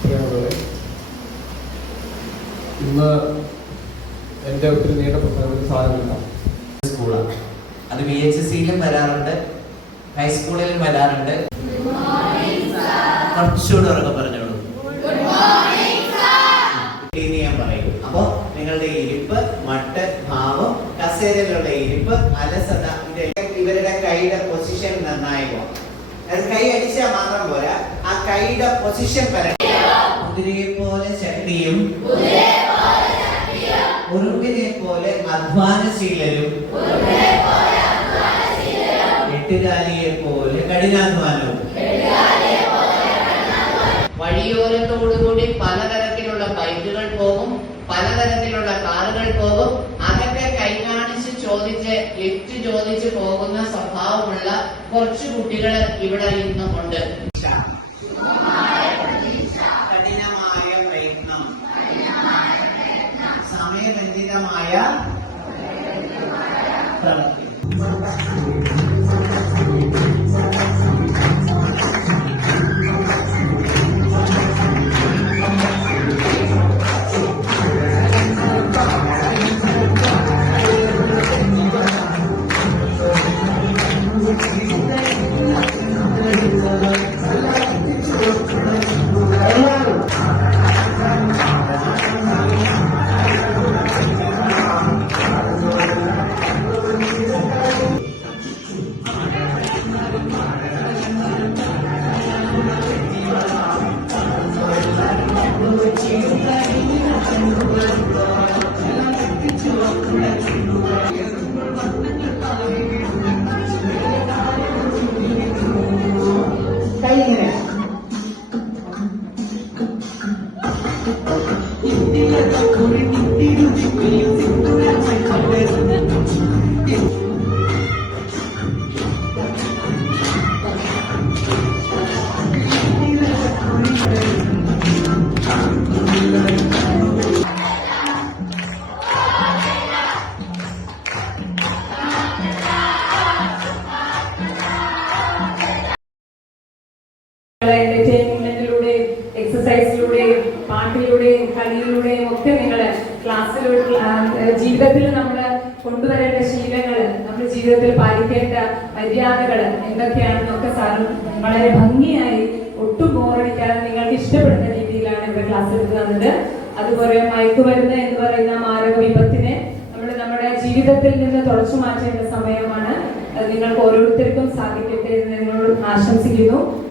പ്രിയമുള്ളവരെ ഇന്ന് എന്റെ ഒത്തിരി നീണ്ട പ്രസംഗത്തിന് സാധനമില്ല സ്കൂളാണ് അത് വി എച്ച് സിയിലും വരാറുണ്ട്. ഹൈസ്കൂളിലും വരാറുണ്ട്. കുറച്ചുകൂടെ ഉറക്കെ പറഞ്ഞോളൂ. ഞാൻ പറയും. അപ്പോ നിങ്ങളുടെ ഇരിപ്പ് മട്ട് ഭാവം കസേരയിലുള്ള ഇരിപ്പ് അലസത ഇവരുടെ കൈയുടെ പൊസിഷൻ നിർണായകമാണ് അത് കൈ അടിച്ചാൽ മാത്രം പോരാ. കൈയുടെ പൊസിഷൻ കുതിരയെ പോലെ ശക്തിയും പോലെ അധ്വാനശീലരും. പോലെ കഠിനാധ്വാനവും. വഴിയോരത്തോടുകൂടി പലതരത്തിലുള്ള ബൈക്കുകൾ പോകും പലതരത്തിലുള്ള കാറുകൾ പോകും. അതൊക്കെ കൈകാണിച്ച് ചോദിച്ച് ലിഫ്റ്റ് ചോദിച്ച് പോകുന്ന സ്വഭാവമുള്ള കുറച്ച് കുട്ടികൾ ഇവിടെ ഇന്നും ഉണ്ട്. സമയബന്ധിതമായ പ്രവൃത്തി കൈ എക്സസൈസിലൂടെയും പാട്ടിലൂടെയും കളിയിലൂടെയും ഒക്കെ നിങ്ങൾ ക്ലാസ്സിലൂടെ ജീവിതത്തിൽ നമ്മൾ കൊണ്ടുവരേണ്ട ശീലങ്ങൾ നമ്മുടെ ജീവിതത്തിൽ പാലിക്കേണ്ട മര്യാദകൾ എന്തൊക്കെയാണെന്നൊക്കെ സാറും വളരെ ഭംഗിയായി ഒട്ടും ബോറടിക്കാതെ നിങ്ങൾക്ക് ഇഷ്ടപ്പെടുന്ന രീതിയിലാണ് ഇവിടെ ക്ലാസ് എടുക്കുന്നത് അതുപോലെ മയക്കുമരുന്ന് എന്ന് പറയുന്ന മാരക വിപത്തിനെ നമ്മൾ നമ്മുടെ ജീവിതത്തിൽ നിന്ന് തുടച്ചു മാറ്റേണ്ട സമയമാണ്. നിങ്ങൾക്ക് ഓരോരുത്തർക്കും സാധിക്കട്ടെ എന്ന് നിങ്ങളോട് ആശംസിക്കുന്നു.